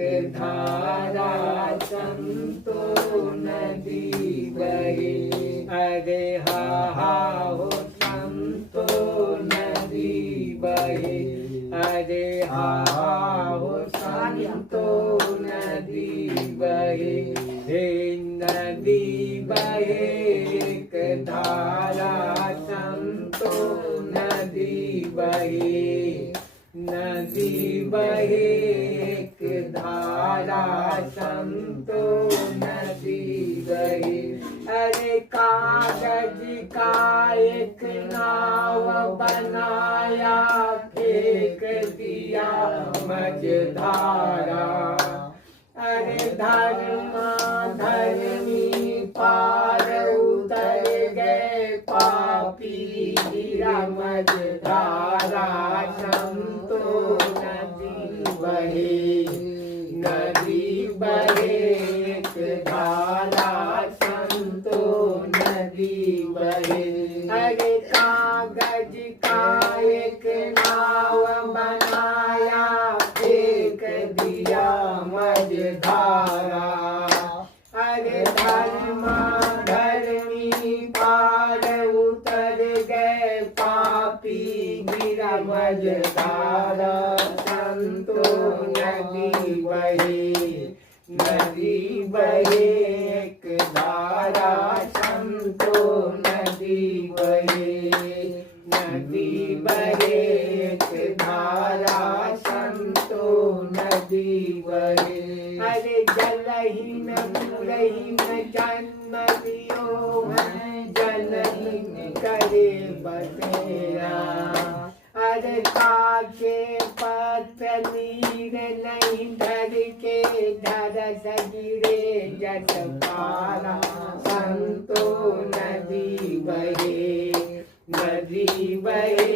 धारा संतो नदी बहे। अरे हा हा हो संतो नदी बहे। अरे हा हा हो संतो नदी बहे। हे नदी बहे एक धारा संतो नदी बहे। नदी बहे एक धारा संतो नदी बहे। अरे कागज का एक नाव बनाया फेंक दिया मझधारा। अरे धर्मा धर्मी पार उतर गए पापी गिरा मझधारा संतो नदी बहे। नदी बहे एक धारा संतो नदी बहे। अरे कागज का एक नाव बनाया फेंक दिया मझधारा। अरे धर्मा धर्मी पार उतर गए पापी गिरा मझधारा संतो नदी बहे। नदी बहे एक धारा संतो नदी बहे। नदी बहे एक धारा संतो नदी बहे। अरे जलहीन पुरहीन जन्म लियो है जलहीन करे बसेरा। अरे ताके पतनीर नहीं धर के धर सगिरे जस पारा संतो नदी बहे। नदी बहे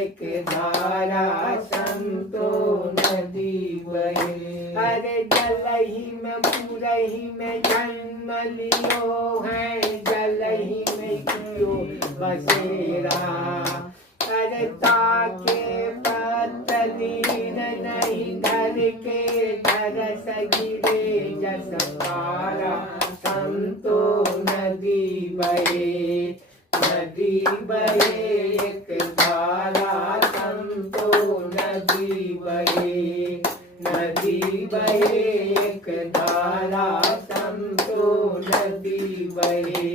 एक धारा संतो नदी बहे। अरे जलही में पुरही में जन्म लियो है जलही में कियो बसेरा। अरे ताके पतनीर नहीं धर के धर सगिरे जस पारा संतो नदी बहे। नदी बहे एक धारा संतो नदी बहे। नदी बहे एक धारा संतो नदी बहे।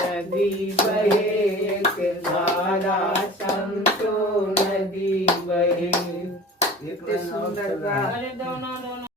नदी बहे एक धारा संतो नदी बहे। इतने सुंदर